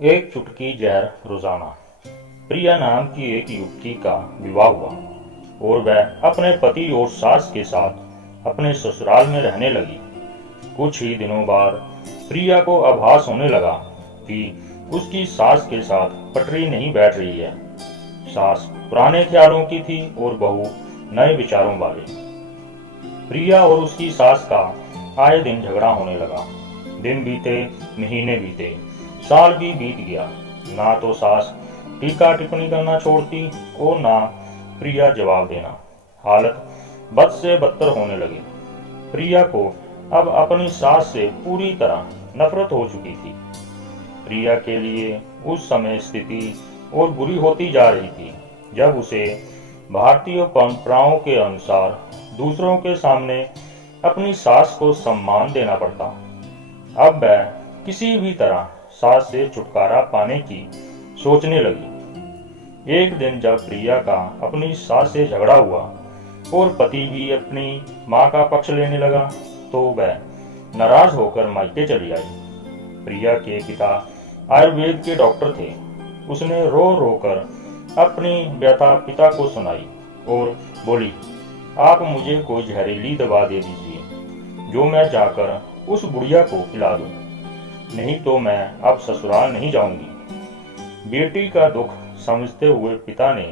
एक चुटकी जहर रोजाना। प्रिया नाम की एक युवती का विवाह हुआ और वह अपने पति और सास के साथ अपने ससुराल में रहने लगी। कुछ ही दिनों बाद प्रिया को आभास होने लगा कि उसकी सास के साथ पटरी नहीं बैठ रही है। सास पुराने ख्यालों की थी और बहू नए विचारों वाली। प्रिया और उसकी सास का आए दिन झगड़ा होने लगा। दिन बीते, महीने बीते, साल भी बीत गया। ना तो सास टीका टिप्पणी करना छोड़ती और ना प्रिया जवाब देना। हालत बद से बदतर होने लगी। प्रिया को अब अपनी सास से पूरी तरह नफरत हो चुकी थी। प्रिया के लिए उस समय स्थिति और बुरी होती जा रही थी जब उसे भारतीय परंपराओं के अनुसार दूसरों के सामने अपनी सास को सम्मान देना पड़ता। अब वह किसी भी तरह सास से छुटकारा पाने की सोचने लगी। एक दिन जब प्रिया का अपनी सास से झगड़ा हुआ और पति भी अपनी मां का पक्ष लेने लगा तो वह नाराज होकर मायके चली आई। प्रिया के पिता आयुर्वेद के डॉक्टर थे। उसने रो रो कर अपनी व्यथा पिता को सुनाई और बोली, आप मुझे कोई जहरीली दवा दे दीजिए जो मैं जाकर उस बुढ़िया को पिला दूं, नहीं तो मैं अब ससुराल नहीं जाऊंगी। बेटी का दुख समझते हुए पिता ने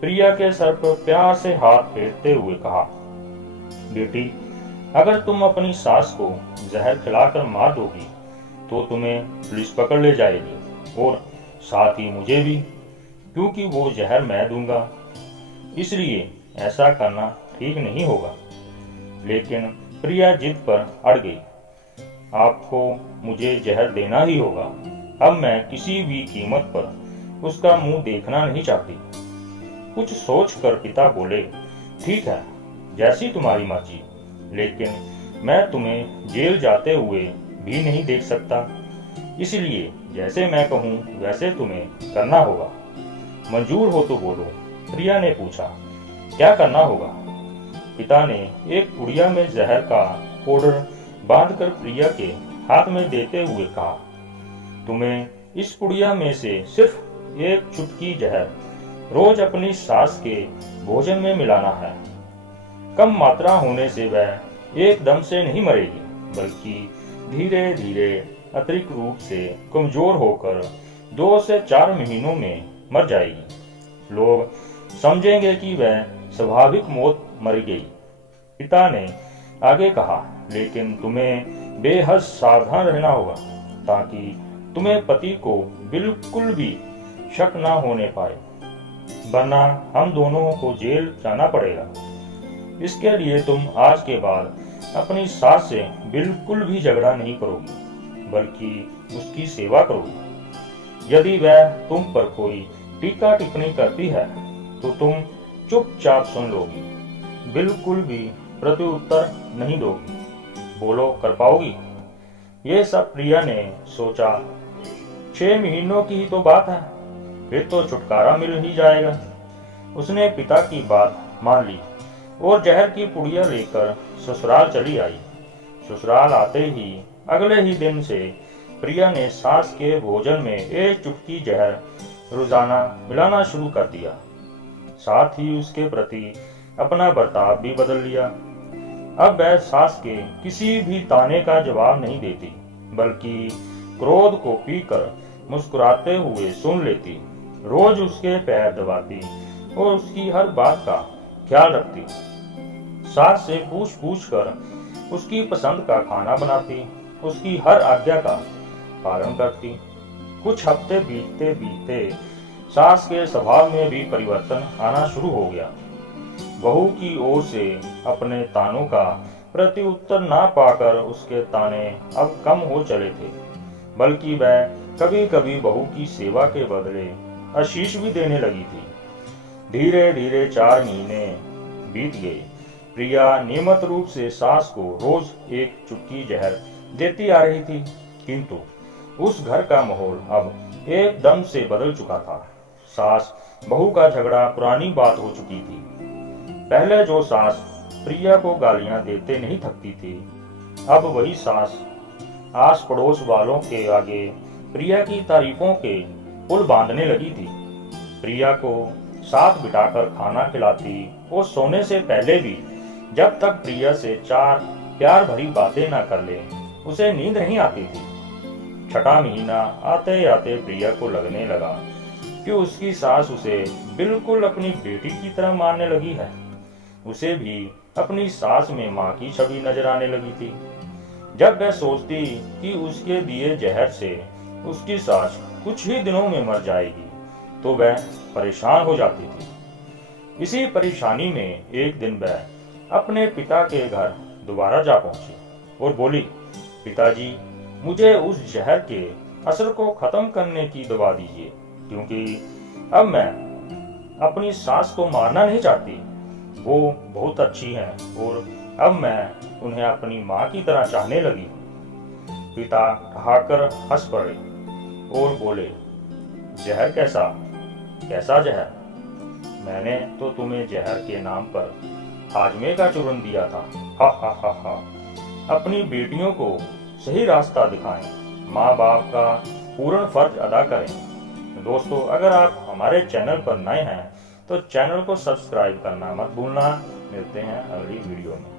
प्रिया के सर पर प्यार से हाथ फेरते हुए कहा, बेटी, अगर तुम अपनी सास को जहर खिलाकर मार दोगी तो तुम्हें पुलिस पकड़ ले जाएगी और साथ ही मुझे भी, क्योंकि वो जहर मैं दूंगा। इसलिए ऐसा करना ठीक नहीं होगा। लेकिन प्रिया जिद पर अड़ गई। आपको मुझे जहर देना ही होगा। अब मैं किसी भी कीमत पर उसका मुंह देखना नहीं चाहती। कुछ सोच कर पिता बोले, ठीक है, जैसी तुम्हारी मर्जी, लेकिन मैं तुम्हें जेल जाते हुए भी नहीं देख सकता। इसलिए जैसे मैं कहूँ वैसे तुम्हें करना होगा। मंजूर हो तो बोलो। प्रिया ने पूछा, क्या करना होगा? पिता ने एक पुड़िया में जहर का पाउडर बांधकर प्रिया के हाथ में देते हुए कहा, तुम्हें इस पुड़िया में से सिर्फ एक चुटकी जहर रोज अपनी सास के भोजन में मिलाना है। कम मात्रा होने से वह एकदम से नहीं मरेगी, बल्कि धीरे धीरे अतिरिक्त रूप से कमजोर होकर 2 से 4 महीनों में मर जाएगी। लोग समझेंगे कि वह स्वाभाविक मौत मर गई। पिता ने आगे कहा, लेकिन तुम्हें बेहद सावधान रहना होगा ताकि तुम्हें पति को बिल्कुल भी शक ना होने पाए, वरना हम दोनों को जेल जाना पड़ेगा। इसके लिए तुम आज के बाद अपनी सास से बिल्कुल भी झगड़ा नहीं करोगी, बल्कि उसकी सेवा करोगी। यदि वह तुम पर कोई टीका टिप्पणी करती है तो तुम चुपचाप सुन लोगी, बिल्कुल भी प्रत्युत्तर नहीं दोगी। बोलो, कर पाओगी? ये सब प्रिया ने सोचा। 6 महीनों की ही तो बात है, फिर तो छुटकारा मिल ही जाएगा। उसने पिता की बात मान ली और जहर की पुड़िया लेकर ससुराल चली आई। ससुराल आते ही अगले ही दिन से प्रिया ने सास के भोजन में एक चुटकी जहर रोजाना मिलाना शुरू कर दिया। साथ ही उसके प्रति अपना बर्ताव भी बदल लिया। अब वह सास के किसी भी ताने का जवाब नहीं देती, बल्कि क्रोध को पीकर मुस्कुराते हुए सुन लेती। रोज उसके पैर दबाती और उसकी हर बात का ख्याल रखती। सास से पूछ पूछ कर उसकी पसंद का खाना बनाती, उसकी हर आज्ञा का पालन करती। कुछ हफ्ते बीतते बीतते सास के स्वभाव में भी परिवर्तन आना शुरू हो गया। बहू की ओर से अपने तानों का प्रत्युत्तर ना पाकर उसके ताने अब कम हो चले थे, बल्कि वह कभी कभी बहू की सेवा के बदले आशीष भी देने लगी थी। धीरे धीरे 4 महीने बीत गए। प्रिया नियमित रूप से सास को रोज एक चुटकी जहर देती आ रही थी, किंतु उस घर का माहौल अब एकदम से बदल चुका था। सास बहू का झगड़ा पुरानी बात हो चुकी थी। पहले जो सास प्रिया को गालियां देते नहीं थकती थी, अब वही सास आस पड़ोस वालों के आगे प्रिया की तारीफों के पुल बांधने लगी थी। प्रिया को साथ बिठाकर खाना खिलाती और सोने से पहले भी जब तक प्रिया से चार प्यार भरी बातें न कर ले उसे नींद नहीं आती थी। छठा महीना आते आते प्रिया को लगने लगा कि उसकी सास उसे बिल्कुल अपनी बेटी की तरह मानने लगी है। उसे भी अपनी सास में माँ की छवि नजर आने लगी थी। जब वह सोचती कि उसके दिए जहर से उसकी सास कुछ ही दिनों में मर जाएगी तो वह परेशान हो जाती थी। इसी परेशानी में एक दिन वह अपने पिता के घर दोबारा जा पहुंची और बोली, पिताजी, मुझे उस जहर के असर को खत्म करने की दवा दीजिए, क्योंकि अब मैं अपनी सास को मारना नहीं चाहती। वो बहुत अच्छी हैं और अब मैं उन्हें अपनी माँ की तरह चाहने लगी। पिता ठहाकर हंस पड़े और बोले, जहर कैसा? कैसा जहर? मैंने तो तुम्हें जहर के नाम पर हाजमे का चूरन दिया था। हा हा हा हा। अपनी बेटियों को सही रास्ता दिखाएं, माँ बाप का पूर्ण फर्ज अदा करें। दोस्तों, अगर आप हमारे चैनल पर नए हैं तो चैनल को सब्सक्राइब करना मत भूलना। मिलते हैं अगली वीडियो में।